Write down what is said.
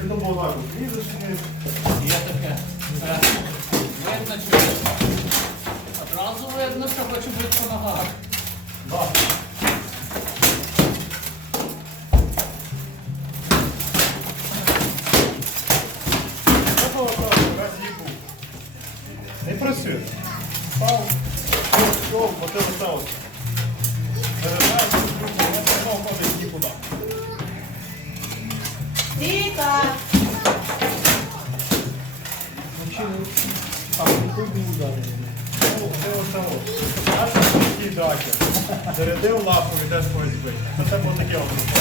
Ти до Бога тут лізеш вниз. Є таке. Е, Видно, чи одразу видно, що хочу бути по ногах. Да. Такого правда, раз їбу. Не працює. Став, пішов, бо ти оце от. Передаєш, не треба ходить нікуди. Віка! Ну, це оце от. Наш такий дакер. Зарядив лапу і йдеш когось бити. Це було таке от.